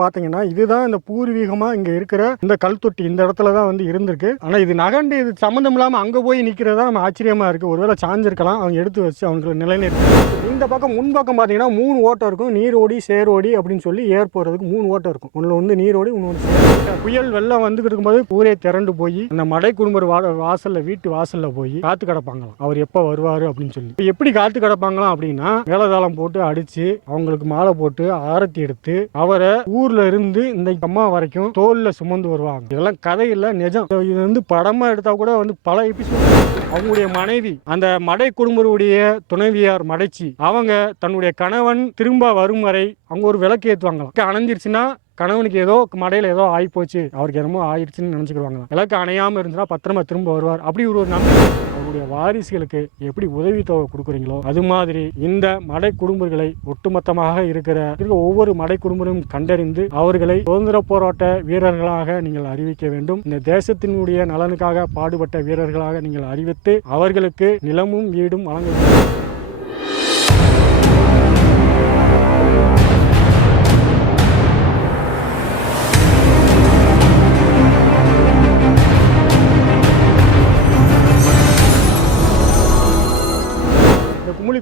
பார்த்தீங்கன்னா இதுதான் இந்த பூர்வீகமாக இங்கே இருக்கிற இந்த கல் தொட்டி இந்த இடத்துல தான் வந்து இருந்திருக்கு. ஆனால் இது நகண்டு இது சம்மந்தம் இல்லாமல் அங்கே போய் நிற்கிறதா நம்ம ஆச்சரியமாக இருக்குது ஒருவேளை சாஞ்சிருக்கலாம். அவங்க எடுத்து வச்சு அவங்களுக்கு நிலைநிறுத்தி. இந்த பக்கம் முன்பக்கம் பார்த்தீங்கன்னா மூணு ஓட்டம் இருக்கும். நீரோடி சேரோடி அப்படின்னு சொல்லி ஏர் போகிறதுக்கு மூணு ஓட்டம் இருக்கும். ஒண்ணுல வந்து நீரோடி இன்னொன்று புயல் வெள்ளம் வந்துகிட்டு இருக்கும்போது ஊரே திரண்டு போய் அந்த மடை குடும்பர் வா- வாசல்ல வீட்டு வாசல்ல போய் காத்து கிடப்பாங்களாம். அவர் எப்போ வருவார் அப்படின்னு சொல்லி. எப்படி காத்து கிடப்பாங்களாம் அப்படின்னா வேலைதாளம் போட்டு அடிச்சு அவங்களுக்கு மாலை போட்டு ஆரத்தி எடுத்து அவரை ஊர் ஊர்ல இருந்து இந்த அம்மா வரைக்கும் தோல்ல சுமந்து வருவாங்க. இதெல்லாம் கதை இல்ல நிஜம். இது வந்து படமா எடுத்தா கூட வந்து பல எபிசோட் அவங்களுடைய மனைவி அந்த மடை குடும்பருடைய துணைவியார் மடைச்சி அவங்க தன்னுடைய கணவன் திரும்ப வரும் வரை அவங்க ஒரு விளக்கு ஏற்றுவாங்களாம் அணைஞ்சிருச்சுன்னா கணவனுக்கு ஏதோ மடையில் ஏதோ ஆகி போச்சு அவருக்கு என்னமோ ஆயிடுச்சுன்னு நினச்சிக்கிடுவாங்க விளக்கு அணையாமல் இருந்துச்சுன்னா பத்திரமா திரும்ப வருவார். அப்படி ஒரு ஒரு நம்பிக்கை உங்களுடைய வாரிசுகளுக்கு எப்படி உதவித்தொகை கொடுக்குறீங்களோ அது மாதிரி இந்த மடை குடும்பங்களை ஒட்டுமொத்தமாக இருக்கிற இருக்கிற ஒவ்வொரு மடை குடும்பமும் கண்டறிந்து அவர்களை சுதந்திர போராட்ட வீரர்களாக நீங்கள் அறிவிக்க வேண்டும். இந்த தேசத்தினுடைய நலனுக்காக பாடுபட்ட வீரர்களாக நீங்கள் அறிவித்து அவர்களுக்கு நிலமும் வீடும் வழங்க வேண்டும்.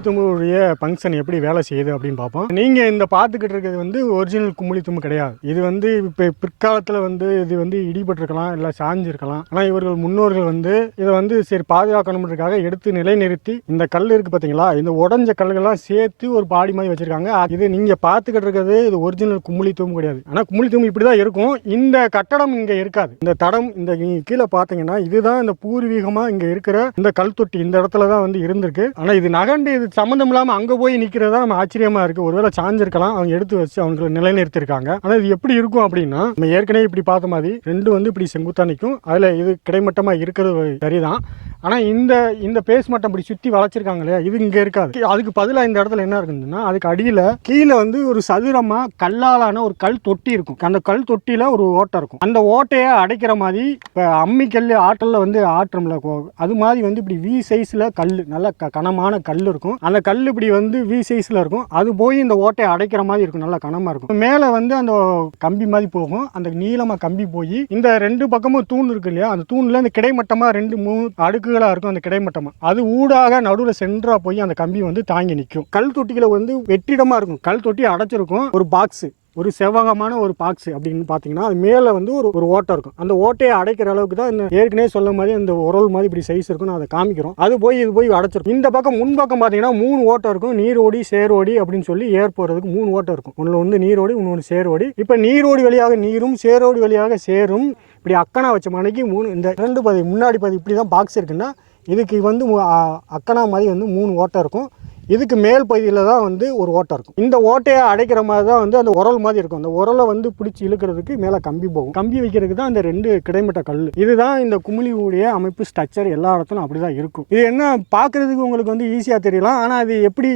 இந்த ஃபங்க்ஷன் எப்படி வேலை செய்யுது அப்படின்னு பார்ப்போம். நீங்கள் இந்த பார்த்துக்கிட்டு இருக்கிறது வந்து ஒரிஜினல் குமுளி கிடையாது. இது வந்து இப்போ பிற்காலத்தில் வந்து இது வந்து இடிபட்டிருக்கலாம் இல்லை சாஞ்சிருக்கலாம். ஆனால் இவர்கள் முன்னோர்கள் வந்து இதை வந்து சரி பாதுகாக்கணுன்றதுக்காக எடுத்து நிலைநிறுத்தி இந்த கல் இருக்குது பார்த்தீங்களா இந்த உடஞ்ச கல்லுகள்லாம் சேர்த்து ஒரு பாடி மாதிரி வச்சுருக்காங்க. இது நீங்கள் பார்த்துக்கிட்டு இருக்கிறது இது ஒரிஜினல் குமுளி கிடையாது. ஆனால் குமுளி இப்படி தான் இருக்கும். இந்த கட்டடம் இங்கே இருக்காது. இந்த தடம் இந்த நீங்க கீழே பார்த்தீங்கன்னா இதுதான் இந்த பூர்வீகமாக இங்கே இருக்கிற இந்த கல் தொட்டி இந்த இடத்துல தான் வந்து இருந்திருக்கு. ஆனால் இது நகண்டு இது சம்மந்தம் இல்லாமல் அங்கே போய் நிற்கிறதா நம்ம ஆச்சரியமாக இருக்குது ஒருவேளை சாஞ்சிருக்கலாம் அவங்க எடுத்து வச்சு அவங்களை நிலைநிறுத்திருக்காங்க. ஆனால் இது எப்படி இருக்கும் அப்படின்னா நம்ம ஏற்கனவே இப்படி பார்த்த மாதிரி ரெண்டு வந்து இப்படி செங்குத்தா நிற்கும் அதில் இது கிடைமட்டமாக இருக்கிறது சரிதான். ஆனால் இந்த இந்த பேஸ் மட்டம் இப்படி சுற்றி வளைச்சிருக்காங்க இல்லையா? இது இங்கே இருக்காது. அதுக்கு பதிலாக இந்த இடத்துல என்ன இருக்குதுன்னா அதுக்கு அடியில் கீழே வந்து ஒரு சதுரமாக கல்லாலான ஒரு கல் தொட்டி இருக்கும். அந்த கல் தொட்டியில் ஒரு ஓட்டை இருக்கும். அந்த ஓட்டையை அடைக்கிற மாதிரி இப்போ அம்மிக்கல் ஆற்றலில் வந்து ஆட்டுறோம்ல அது மாதிரி வந்து இப்படி வி சைஸில் கல் நல்ல க- கனமான கல் இருக்கும். அந்த கல் இப்படி வந்து வி சைஸில் இருக்கும். அது போய் இந்த ஓட்டையை அடைக்கிற மாதிரி இருக்கும். நல்லா கனமாக இருக்கும். மேலே வந்து அந்த கம்பி மாதிரி போகும். அந்த நீளமாக கம்பி போய் இந்த ரெண்டு பக்கமும் தூண் இருக்கு இல்லையா? அந்த தூணில் இந்த கிடைமட்டமாக ரெண்டு மூணு அடுக்குகளா இருக்கும் அந்த கிடைமட்டமாக அது ஊடாக நடுவுல சென்றா போய் அந்த கம்பி வந்து தாங்கி நிற்கும் கல் தொட்டிகளை வந்து வெற்றிடமாக இருக்கும். கல் தொட்டி அடைச்சிருக்கும். ஒரு பாக்ஸு ஒரு செவ்வகமான ஒரு பாக்ஸ் அப்படின்னு பார்த்தீங்கன்னா அது மேலே வந்து ஒரு ஒரு ஓட்டை இருக்கும். அந்த ஓட்டையை அடைக்கிற அளவுக்கு தான் இந்த ஏற்கனவே சொல்ல மாதிரி அந்த உரல் மாதிரி இப்படி சைஸ் இருக்கும் அதை காமிக்கிறோம். அது போய் இது போய் அடைச்சிருக்கும் இந்த பக்கம் முன்பக்கம் பார்த்தீங்கன்னா மூணு ஓட்டம் இருக்கும். நீரோடி சேரோடி அப்படின்னு சொல்லி ஏர் போகிறதுக்கு மூணு ஓட்டம் இருக்கும். ஒன்று வந்து நீரோடி இன்னொன்று சேரோடி இப்போ நீரோடி வழியாக நீரும் சேரோடி வழியாக சேரும். இப்படி அக்கனா வச்ச மணிக்கு மூணு இந்த ரெண்டு பதி முன்னாடி பதி இப்படி தான் பாக்ஸ் இருக்குன்னா இதுக்கு வந்து மு- அ- அக்கனா மாதிரி வந்து மூணு ஓட்டம் இருக்கும். இதுக்கு மேல் பகுதியில் தான் வந்து ஒரு ஓட்டை இருக்கும். இந்த ஓட்டையை அடைக்கிற மாதிரி தான் வந்து அந்த உரல் மாதிரி இருக்கும். அந்த உரலை வந்து பிடிச்சி இழுக்கிறதுக்கு மேலே கம்பி போகும். கம்பி வைக்கிறதுக்கு தான் அந்த ரெண்டு கிடைமட்ட கல். இதுதான் இந்த குமிழியுடைய அமைப்பு ஸ்ட்ரக்சர் எல்லா இடத்துலும் அப்படி தான் இருக்கும். இது என்ன பார்க்கறதுக்கு உங்களுக்கு வந்து ஈஸியாக தெரியலாம். ஆனால் அது எப்படி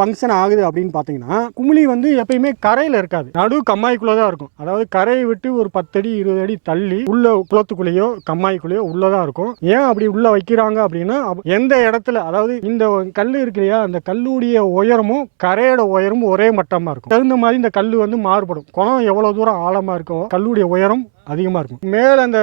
ஃபங்க்ஷன் ஆகுது அப்படின்னு பார்த்தீங்கன்னா குமிழி வந்து எப்பயுமே கரையில் இருக்காது. நடு கம்மாய்க்குள்ளே தான் இருக்கும். அதாவது கரையை விட்டு ஒரு பத்தடி இருபது அடி தள்ளி உள்ள குளத்துக்குள்ளேயோ கம்மாய்க்குள்ளேயோ உள்ளதான் இருக்கும். ஏன் அப்படி உள்ளே வைக்கிறாங்க அப்படின்னா எந்த இடத்துல அதாவது இந்த கல் இருக்கு இல்லையா அந்த கல்லுடைய உயரமும் கரையோட உயரமும் ஒரே மட்டமா இருக்கும். தகுந்த மாதிரி இந்த கல் வந்து மாறுபடும். குளம் எவ்வளவு தூரம் ஆழமா இருக்கோ கல்லுடைய உயரம் அதிகமா இருக்கும். மேல அந்த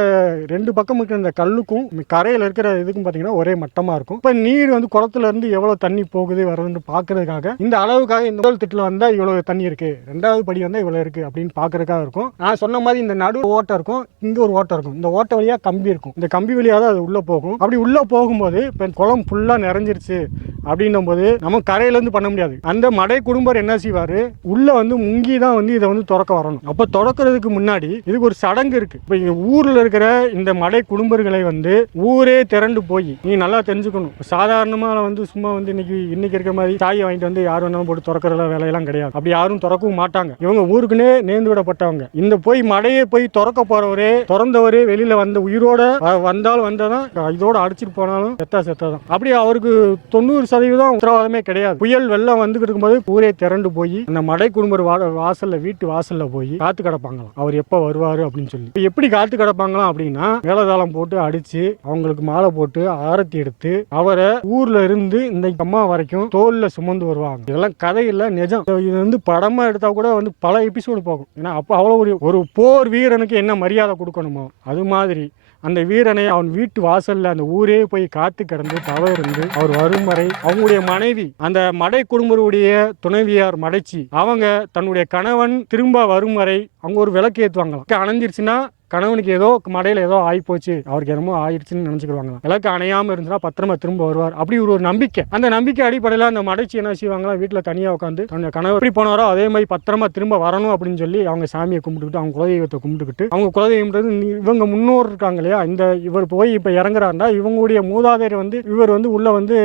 ரெண்டு பக்கம் இருக்கிற இந்த கல்லுக்கும் கரையில இருக்கிற இதுக்கும் பாத்தீங்கன்னா ஒரே மட்டமா இருக்கும். இப்ப நீர் வந்து குளத்துல இருந்து எவ்வளவு தண்ணி போகுது வருதுன்னு பாக்குறதுக்காக இந்த அளவுக்காக இந்த முதல் திட்டில் வந்தா இவ்வளவு தண்ணி இருக்கு ரெண்டாவது படி வந்தா இவ்வளவு இருக்கு அப்படின்னு பாக்குறதுக்காக இருக்கும். நான் சொன்ன மாதிரி இந்த நடு ஓட்டம் இருக்கும் இங்க ஒரு ஓட்டம் இருக்கும். இந்த ஓட்ட வழியா கம்பி இருக்கும். இந்த கம்பி வழியா தான் அது உள்ள போகும். அப்படி உள்ள போகும்போது இப்ப குளம் ஃபுல்லா நிறைஞ்சிருச்சு. அப்படின்னும் போது நம்ம கரையிலேருந்து பண்ண முடியாது. அந்த மடை குடும்பர் என்ன செய்வார்? உள்ளே வந்து முங்கி தான் வந்து இதை வந்து திறக்க வரணும். அப்போ திறக்கிறதுக்கு முன்னாடி இதுக்கு ஒரு சடங்கு இருக்குது இப்போ இங்கே ஊரில் இருக்கிற இந்த மடை குடும்பர்களை வந்து ஊரே திரண்டு போய் நீ நல்லா தெரிஞ்சுக்கணும். சாதாரணமாக வந்து சும்மா வந்து இன்னைக்கு இன்னைக்கு இருக்கிற மாதிரி சாயை வாங்கிட்டு வந்து யார் வேணாலும் போட்டு திறக்கிற வேலையெல்லாம் கிடையாது. அப்படி யாரும் திறக்கவும் மாட்டாங்க. இவங்க ஊருக்குன்னே நேர்ந்து விடப்பட்டவங்க. இந்த போய் மடையை போய் திறக்க போறவரே திறந்தவரே வெளியில வந்த உயிரோட வந்தாலும் வந்தால் தான் இதோட அடிச்சிட்டு போனாலும் செத்தா செத்தாதான் அப்படி அவருக்கு தொண்ணூறு சதவீதம் உத்தரவாதமே கிடையாது. புயல் வெள்ளம் வந்துகிட்டு இருக்கும்போது ஊரே திரண்டு போய் அந்த மடை குடும்பர் வாசல்ல வீட்டு வாசல்ல போய் காத்து கிடப்பாங்களாம். அவர் எப்ப வருவாரு அப்படின்னு சொல்லி. எப்படி காத்து கிடப்பாங்களாம் அப்படின்னா மேலதாளம் போட்டு அடிச்சு அவங்களுக்கு மாலை போட்டு ஆரத்தி எடுத்து அவரை ஊர்ல இருந்து இந்த அம்மா வரைக்கும் தோல்ல சுமந்து வருவாங்க. இதெல்லாம் கதை இல்ல நிஜம். இது வந்து படமா எடுத்தா கூட வந்து பல எபிசோடு போகும் ஏன்னா அப்போ அவ்வளோ ஒரு ஒரு போர் வீரனுக்கு என்ன மரியாதை கொடுக்கணுமோ அது மாதிரி. அந்த வீரனை அவன் வீட்டு வாசல்ல அந்த ஊரே போய் காத்து கிடந்து தவ இருந்து அவர் வரும் வரை அவங்களுடைய மனைவி அந்த மடை குடும்பருடைய துணைவியார் மடைச்சி அவங்க தன்னுடைய கணவன் திரும்ப வரும் வரை அவங்க ஒரு விளக்கு ஏற்றுவாங்களாம் அணைஞ்சிருச்சுன்னா கணவனுக்கு ஏதோ மடையில் ஏதோ ஆகிப்போச்சு அவருக்கு என்னமோ ஆயிடுச்சுன்னு நினச்சிக்கிடுவாங்க இலக்கு அணையாமல் இருந்துச்சுன்னா பத்திரமா திரும்ப வருவார். அப்படி ஒரு ஒரு நம்பிக்கை. அந்த நம்பிக்கை அடிப்படையில் அந்த மடைச்சி என்ன செய்வாங்களாம் வீட்டில் தனியாக உட்காந்து தன்னுடைய கணவர் எப்படி போனாரோ அதே மாதிரி பத்திரமா திரும்ப வரணும் அப்படின்னு சொல்லி அவங்க சாமியை கும்பிட்டுக்கிட்டு அவங்க குலதெய்வத்தை கும்பிட்டுக்கிட்டு அவங்க குலதெய்வம்ன்றது இவங்க முன்னோர் இருக்காங்க இல்லையா? இந்த இவர் போய் இப்போ இறங்குறாருன்னா இவங்களுடைய மூதாதையர் வந்து இவர் வந்து உள்ள வந்து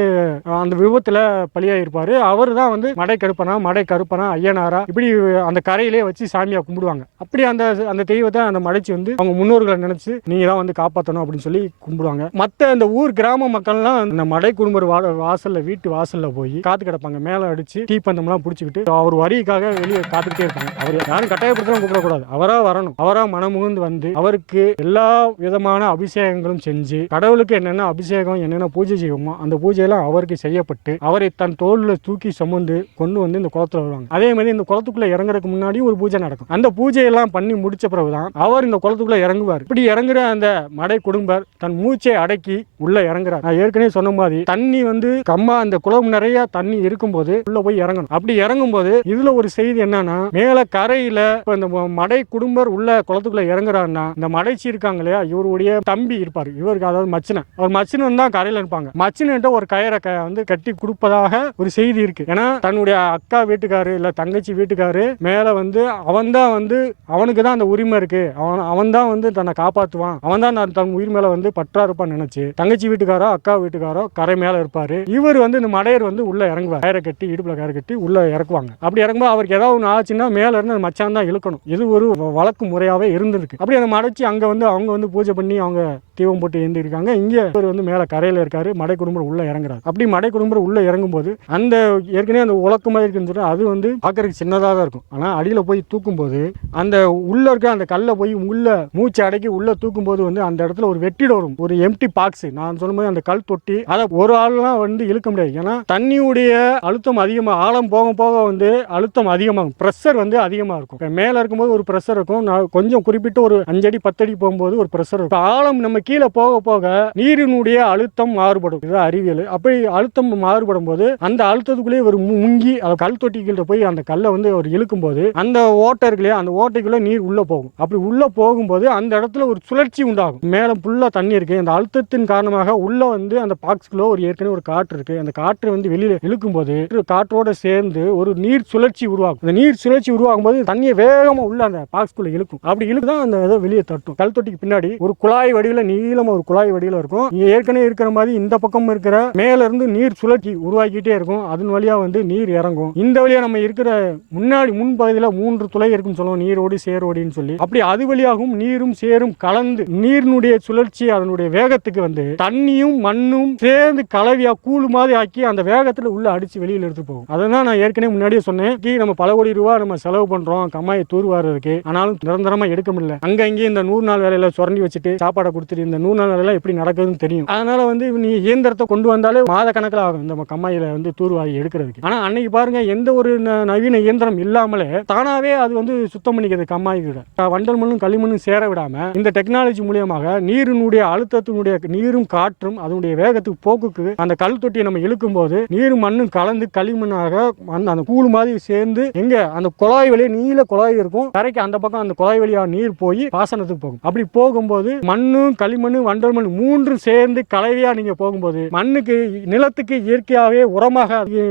அந்த விபத்தில் பலியாயிருப்பாரு. அவர் தான் வந்து மடை கருப்பனா மடை கருப்பனா ஐயனாரா இப்படி அந்த கரையிலே வச்சு சாமியை கும்பிடுவாங்க. அப்படி அந்த அந்த தெய்வத்தை அந்த மடைச்சி வந்து அவங்க முன்னோர்களை நினைச்சு நீங்க தான் வந்து காப்பாற்றணும் அப்படின்னு சொல்லி கும்பிடுவாங்க. மற்ற அந்த ஊர் கிராம மக்கள்லாம் அந்த மடை குடும்பர் வா வாசல்ல வீட்டு வாசல்ல போய் காத்து கிடப்பாங்க. மேலே அடிச்சு தீப்பந்தம்லாம் பிடிச்சிக்கிட்டு அவர் வரிக்காக வெளியே காத்துக்கிட்டே இருப்பாங்க. அவர் யாரும் கட்டாயப்படுத்தலாம் கூப்பிடக்கூடாது. அவரா வரணும். அவரா மனமுகுந்து வந்து அவருக்கு எல்லா விதமான அபிஷேகங்களும் செஞ்சு கடவுளுக்கு என்னென்ன அபிஷேகம் என்னென்ன பூஜை செய்வோமோ அந்த பூஜையெல்லாம் அவருக்கு செய்யப்பட்டு அவரை தன் தோல்ல தூக்கி சுமந்து கொண்டு வந்து இந்த குளத்துல வருவாங்க. அதே மாதிரி இந்த குளத்துக்குள்ள இறங்குறதுக்கு முன்னாடி ஒரு பூஜை நடக்கும். அந்த பூஜையெல்லாம் பண்ணி முடிச்ச பிறகுதான் அவர் இந்த குளத்துக்குள்ள இறங்குவார். இப்படி இறங்குற அந்த மடை குடும்பர் தன் மூச்சை அடக்கி உள்ள இறங்குறார். நான் ஏற்கனவே சொன்ன மாதிரி தண்ணி வந்து கம்மா அந்த குளம் நிறைய தண்ணி இருக்கும்போது உள்ள போய் இறங்கணும். அப்படி இறங்கும்போது இதுல ஒரு செய்தி என்னன்னா மேல கரையில இப்ப இந்த மடை குடும்பர் உள்ள குளத்துக்குள்ள இறங்குறாருன்னா இந்த மடைச்சி இருக்காங்க இல்லையா? இவருடைய தம்பி இருப்பார். இவருக்கு அதாவது மச்சினன். அவர் மச்சினன் தான் கரையில இருப்பாங்க மச்சினன்ட்ட ஒரு கயிறை க- வந்து கட்டி கொடுப்பதாக ஒரு செய்தி இருக்கு. ஏன்னா தன்னுடைய அக்கா வீட்டுக்காரு இல்ல தங்கச்சி வீட்டுக்காரு மேல வந்து அவன் தான் வந்து அவனுக்கு தான் அந்த உரிமை இருக்கு. அவன் அவன் தான் வந்து தன்னை காப்பாற்றுவான் அவன் தான் நான் தன் உயிர் மேலே வந்து பற்றா இருப்பான்னு நினச்சி தங்கச்சி வீட்டுக்காரோ அக்கா வீட்டுக்காரோ கரை மேலே இருப்பார். இவர் வந்து இந்த மடையர் வந்து உள்ளே இறங்குவார். கயிறை கட்டி இடுப்பில் கயிறை கட்டி உள்ளே இறக்குவாங்க. அப்படி இறங்கும்போது அவருக்கு ஏதாவது ஒன்று ஆச்சுன்னா மேலே இருந்து அந்த மச்சான் தான் இழுக்கணும். இது ஒரு வ- வழக்கு முறையாகவே இருந்திருக்கு. அப்படி அந்த மடைச்சி அங்கே வந்து அவங்க வந்து பூஜை பண்ணி அவங்க தீபம் போட்டு ஏந்திருக்காங்க. இங்கே இவர் வந்து மேலே கரையில் இருக்காரு. மடை குடும்பம் உள்ளே இறங்குறாரு. அப்படி மடை குடும்பம் உள்ளே இறங்கும்போது அந்த ஏற்கனவே அந்த உலக்கு மாதிரி இருக்குன்னு சொல்லிட்டு அது வந்து பார்க்கறதுக்கு சின்னதாக தான் இருக்கும். ஆனால் அடியில் போய் தூக்கும்போது அந்த உள்ளே இருக்க அந்த கல்லை போய் உள்ளே மூச்சு அடக்கி உள்ள தூக்கும்போது வந்து அந்த இடத்துல ஒரு வெட்டிட வரும். ஒரு எம்டி பாக்ஸ் நான் சொல்லும்போது அந்த கல் தொட்டி அதை ஒரு ஆள்லாம் வந்து இழுக்க முடியாது. ஏன்னா தண்ணியுடைய அழுத்தம் அதிகமாக ஆழம் போக போக வந்து அழுத்தம் அதிகமாகும். ப்ரெஷர் வந்து அதிகமாக இருக்கும். மேலே மேல இருக்கும்போது ஒரு ப்ரெஷர் இருக்கும். நான் கொஞ்சம் குறிப்பிட்டு ஒரு அஞ்சடி பத்தடி போகும்போது ஒரு ப்ரெஷர் இருக்கும். ஆழம் நம்ம கீழே போக போக நீரினுடைய அழுத்தம் மாறுபடும். இது அறிவியல். அப்படி அழுத்தம் மாறுபடும் போது அந்த அழுத்தத்துக்குள்ளேயே ஒரு முங்கி அந்த கல் தொட்டிக்கிட்ட போய் அந்த கல்லை வந்து அவர் இழுக்கும் போது அந்த ஓட்டை இருக்கு அந்த ஓட்டைக்குள்ளே நீர் உள்ளே போகும். அப்படி உள்ளே போகும்போது அந்த இடத்துல ஒரு சுழற்சி உண்டாகும். மேலே ஃபுல்லாக தண்ணி இருக்குது அந்த அழுத்தத்தின் காரணமாக உள்ளே வந்து அந்த பாக்ஸ்குள்ள ஒரு ஏற்கனவே ஒரு காற்று இருக்குது அந்த காற்று வந்து வெளியில் இழுக்கும் போது காற்றோடு சேர்ந்து ஒரு நீர் சுழற்சி உருவாகும். அந்த நீர் சுழற்சி உருவாகும் போது தண்ணியை வேகமாக உள்ள அந்த பாக்ஸ்குள்ளே இழுக்கும். அப்படி இழுக்குதான் அந்த இதை வெளியே தட்டும். கல் தொட்டிக்கு பின்னாடி ஒரு குழாய் வடிவில் நீளமாக ஒரு குழாய் வடிவில் இருக்கும். ஏற்கனவே இருக்கிற மாதிரி இந்த பக்கம் இருக்கிற மேலேருந்து நீர் சுழற்சி உருவாக்கிட்டே இருக்கும். அதன் வழியாக வந்து நீர் இறங்கும். இந்த வழியாக நம்ம இருக்கிற முன்னாடி முன் பகுதியில் மூன்று துளை இருக்குன்னு சொல்லுவோம். நீரோடி சேரோடின்னு சொல்லி. அப்படி அது வழியாகவும் நீரும் சேரும் கலந்து நீரினுடைய சுழற்சி அதனுடைய வேகத்துக்கு வந்து தண்ணியும் மண்ணும் சேர்ந்து கலவியா கூழு மாதிரி ஆக்கி அந்த வேகத்துல உள்ள அடிச்சு வெளியில் எடுத்து போகும். அதான் நான் ஏற்கனவே முன்னாடியே சொன்னேன். கீ நம்ம பல கோடி ரூபா நம்ம செலவு பண்றோம். கம்மாயை தூர்வாடுறதுக்கு ஆனாலும் நிரந்தரமா எடுக்க முடியல. அங்க இங்கேயும் இந்த நூறு நாள் வேலையில சுரண்டி வச்சுட்டு சாப்பாடை கொடுத்துட்டு இந்த நூறு நாள் வேலையில எப்படி நடக்குதுன்னு தெரியும். அதனால வந்து நீ இயந்திரத்தை கொண்டு வந்தாலே மாத கணக்கில் ஆகும். இந்த கம்மாயில வந்து தூர்வாரி எடுக்கிறதுக்கு. ஆனா அன்னைக்கு பாருங்க எந்த ஒரு ந- நவீன இயந்திரம் இல்லாமலே தானாவே அது வந்து சுத்தம் பண்ணிக்கிறது கம்மாய் கூட வண்டல் மண்ணும் களிமண்ணும் சேர விடாமல் இந்த டெக்னாலஜி மூலியமாக நீரினுடைய அழுத்தத்தினுடைய நீரும் காற்றும் அதனுடைய வேகத்துக்கு போக்குக்கு அந்த கல் தொட்டியை நம்ம இழுக்கும் போது நீரும் மண்ணும் கலந்து களிமண்ணாக அந்த அந்த கூழ் மாதிரி சேர்ந்து எங்க அந்த குழாய் வழியே நீல குழாய் இருக்கும். கரைக்கு அந்த பக்கம் அந்த குழாய் வழியாக நீர் போய் பாசனத்துக்கு போகும். அப்படி போகும்போது மண்ணும் களிமண்ணும் வண்டல் மண் மூன்றும் சேர்ந்து கலவையா நீங்க போகும்போது மண்ணுக்கு நிலத்துக்கு இயற்கையாகவே உரமாக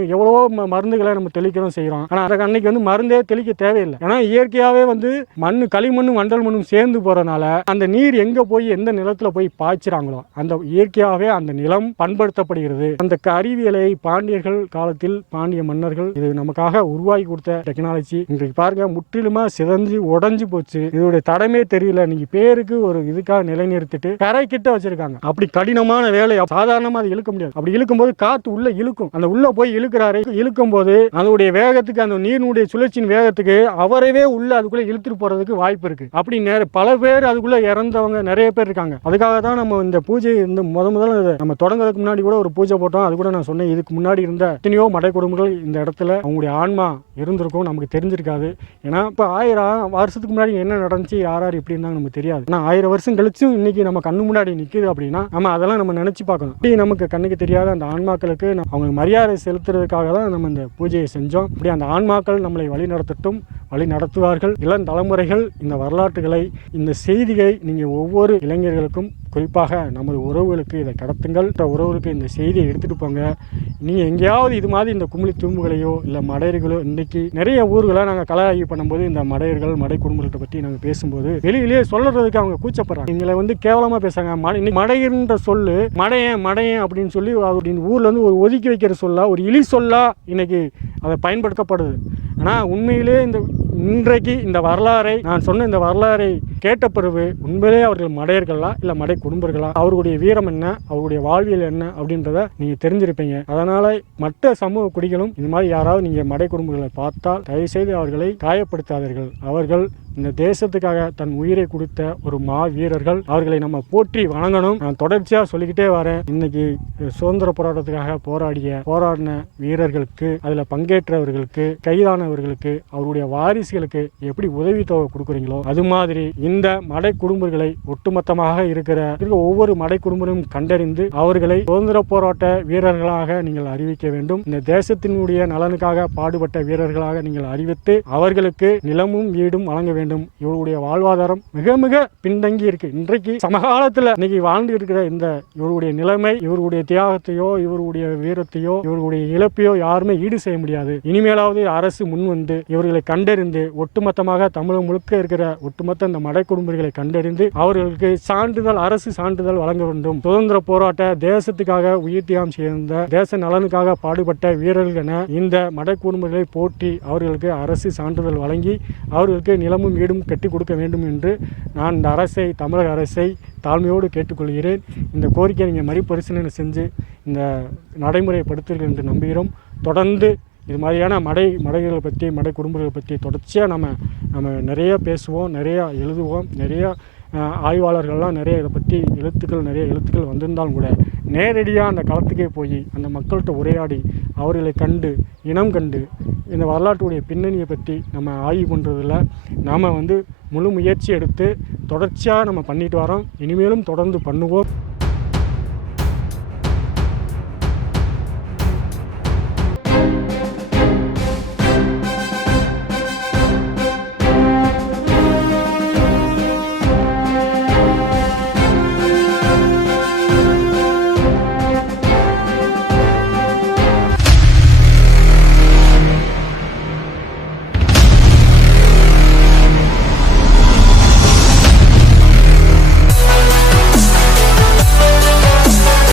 எவ்வளவோ ம- மருந்துகளை நம்ம தெளிக்கிறோம் செய்யறோம் ஆனா அதுக்கு அன்னைக்கு வந்து மருந்தே தெளிக்க தேவையில்லை. ஏன்னா இயற்கையாகவே வந்து மண் களிமண்ணும் வண்டல் மண்ணும் சேர்ந்து சேர்ந்து போறதுனால அந்த நீர் எங்க போய் எந்த நிலத்துல போய் பாய்ச்சுறாங்களோ அந்த இயற்கையாகவே அந்த நிலம் பண்படுத்தப்படுகிறது. அந்த அறிவியலை பாண்டியர்கள் காலத்தில் பாண்டிய மன்னர்கள் இது நமக்காக உருவாக்கி கொடுத்த டெக்னாலஜி இன்றைக்கு பாருங்க முற்றிலுமா சிதஞ்சு உடஞ்சு போச்சு. இதோடைய தடமே தெரியல. நீங்க பேருக்கு ஒரு இதுக்காக நிலைநிறுத்திட்டு கரை கிட்ட வச்சிருக்காங்க. அப்படி கடினமான வேலை சாதாரணமா அதை இழுக்க முடியாது. அப்படி இழுக்கும்போது காத்து உள்ள இழுக்கும். அந்த உள்ள போய் இழுக்கிறாரு. இழுக்கும் போது அதனுடைய வேகத்துக்கு அந்த நீரினுடைய சுழற்சியின் வேகத்துக்கு அவரவே உள்ள அதுக்குள்ள இழுத்துட்டு போறதுக்கு வாய்ப்பு இருக்கு. அப்படி நேர பல பேர் அதுக்குள்ளே இறந்தவங்க நிறைய பேர் இருக்காங்க. அதுக்காக தான் நம்ம இந்த பூஜை இந்த முத முதல்ல நம்ம தொடங்குறதுக்கு முன்னாடி கூட ஒரு பூஜை போட்டோம். அது கூட நான் சொன்னேன். இதுக்கு முன்னாடி இருந்த எத்தனையோ மடை குடும்பங்கள் இந்த இடத்துல அவங்களுடைய ஆன்மா இருந்திருக்கும். நமக்கு தெரிஞ்சிருக்காது. ஏன்னா இப்போ ஆயிரம் வருஷத்துக்கு முன்னாடி என்ன நடந்துச்சு யார் யார் இப்படி இருந்தாங்க நமக்கு தெரியாது. ஆனால் ஆயிரம் வருஷம் கழிச்சும் இன்னைக்கு நம்ம கண்ணு முன்னாடி நிற்குது அப்படின்னா நம்ம அதெல்லாம் நம்ம நினச்சி பார்க்கணும். இப்படி நமக்கு கண்ணுக்கு தெரியாத அந்த ஆன்மாக்களுக்கு அவங்களுக்கு மரியாதை செலுத்துறதுக்காக தான் நம்ம இந்த பூஜையை செஞ்சோம். இப்படி அந்த ஆன்மாக்கள் நம்மளை வழி நடத்தட்டும் வழி நடத்துவார்கள் இளம் தலைமுறைகள் இந்த வரலாற்றுகளை இந்த செய்தியை நீங்கள் ஒவ்வொரு இளைஞர்களுக்கும் குறிப்பாக நமது உறவுகளுக்கு இதை கடத்துங்கள். உறவுகளுக்கு இந்த செய்தியை எடுத்துகிட்டு போங்க. நீங்கள் எங்கேயாவது இது மாதிரி இந்த குமிழி தூம்புகளையோ இல்லை மடையர்களோ இன்றைக்கி நிறைய ஊர்களை நாங்கள் கல ஆய்வு பண்ணும்போது இந்த மடையர்கள் மடை குடும்பத்தை பற்றி நாங்கள் பேசும்போது வெளியிலேயே சொல்லுறதுக்கு அவங்க கூச்சப்படுறாங்க. எங்களை வந்து கேவலமாக பேசுகிறாங்க மடை இன்னைக்கு மடையன்ற சொல்லு மடையன் மடையன் அப்படின்னு சொல்லி அப்படின்னு ஊரில் வந்து ஒரு ஒதுக்கி வைக்கிற சொல்லா ஒரு இழி சொல்லா இன்னைக்கு அதை பயன்படுத்தப்படுது. ஆனால் உண்மையிலே இந்த இன்றைக்கு இந்த வரலாறை நான் சொன்ன இந்த வரலாறை கேட்ட பிறகு உண்மையிலே அவர்கள் மடையர்களா இல்லை மடை குடும்பர்களா? அவர்களுடைய வீரம் என்ன? அவருடைய வாழ்வியல் என்ன? அப்படின்றத நீங்கள் தெரிஞ்சிருப்பீங்க. அதனால் மற்ற சமூக குடிகளும் இந்த மாதிரி யாராவது நீங்கள் மடை குடும்பங்களை பார்த்தால் தயவுசெய்து அவர்களை காயப்படுத்தாதீர்கள். அவர்கள் இந்த தேசத்துக்காக தன் உயிரை கொடுத்த ஒரு மா வீரர்கள் அவர்களை நம்ம போற்றி வணங்கணும். நான் தொடர்ச்சியாக சொல்லிக்கிட்டே வரேன். இன்னைக்கு சுதந்திர போராட்டத்துக்காக போராடிய போராடின வீரர்களுக்கு அதில் பங்கேற்றவர்களுக்கு கைதானவர்களுக்கு அவருடைய வாரிசுகளுக்கு எப்படி உதவித்தொகை கொடுக்குறீங்களோ அது மாதிரி இந்த மடை குடும்பங்களை ஒட்டுமொத்தமாக இருக்கிற ஒவ்வொரு மடை குடும்பமும் கண்டறிந்து அவர்களை சுதந்திர போராட்ட வீரர்களாக நீங்கள் அறிவிக்க வேண்டும். இந்த தேசத்தினுடைய நலனுக்காக பாடுபட்ட வீரர்களாக நீங்கள் அறிவித்து அவர்களுக்கு நிலமும் வீடும் வழங்க வேண்டும். இவருடைய வாழ்வாதாரம் மிக மிக பின்தங்கி இருக்கு. இன்றைக்கு சமகாலத்தில் இன்னைக்கு வாழ்ந்து இருக்கிற இந்த இவருடைய நிலைமை இவருடைய தியாகத்தையோ இவருடைய வீரத்தையோ இவருடைய இழப்பையோ யாருமே ஈடு செய்ய முடியாது. இனிமேலாவது அரசு முன் வந்து இவர்களை கண்டறிந்து ஒட்டுமொத்தமாக தமிழகம் முழுக்க இருக்கிற ஒட்டுமொத்த இந்த மடை குடும்பங்களை கண்டறிந்து அவர்களுக்கு சான்றிதழ் அரசு சான்றிதழ் வழங்க வேண்டும். சுதந்திர போராட்ட தேசத்துக்காக உயிர் தியாகம் செய்த தேச நலனுக்காக பாடுபட்ட வீரர்கள் என இந்த மடை குடும்பங்களை போற்றி அவர்களுக்கு அரசு சான்றிதழ் வழங்கி அவர்களுக்கு நிலமும் வீடும் கட்டி கொடுக்க வேண்டும் என்று நான் இந்த அரசை தமிழக அரசை தாழ்மையோடு கேட்டுக்கொள்கிறேன். இந்த கோரிக்கையை நீங்கள் மறுபரிசீலனை செஞ்சு இந்த நடைமுறைப்படுத்துவீர்கள் என்று நம்புகிறோம். தொடர்ந்து இது மாதிரியான மடை மடைகளை பற்றி மடை குடும்பங்களை பற்றி தொடர்ச்சியாக நம்ம நம்ம நிறைய பேசுவோம் நிறையா எழுதுவோம் நிறையா ஆய்வாளர்கள்லாம் நிறைய இதை பற்றி எழுத்துக்கள் நிறைய எழுத்துக்கள் வந்திருந்தாலும் கூட நேரடியாக அந்த களத்துக்கே போய் அந்த மக்கள்கிட்ட உரையாடி அவர்களை கண்டு இனம் கண்டு இந்த வரலாற்றுடைய பின்னணியை பற்றி நம்ம ஆய்வு பண்ணுறதில் நாம் வந்து முழு முயற்சி எடுத்து தொடர்ச்சியாக நம்ம பண்ணிட்டு வரோம். இனிமேலும் தொடர்ந்து பண்ணுவோம்.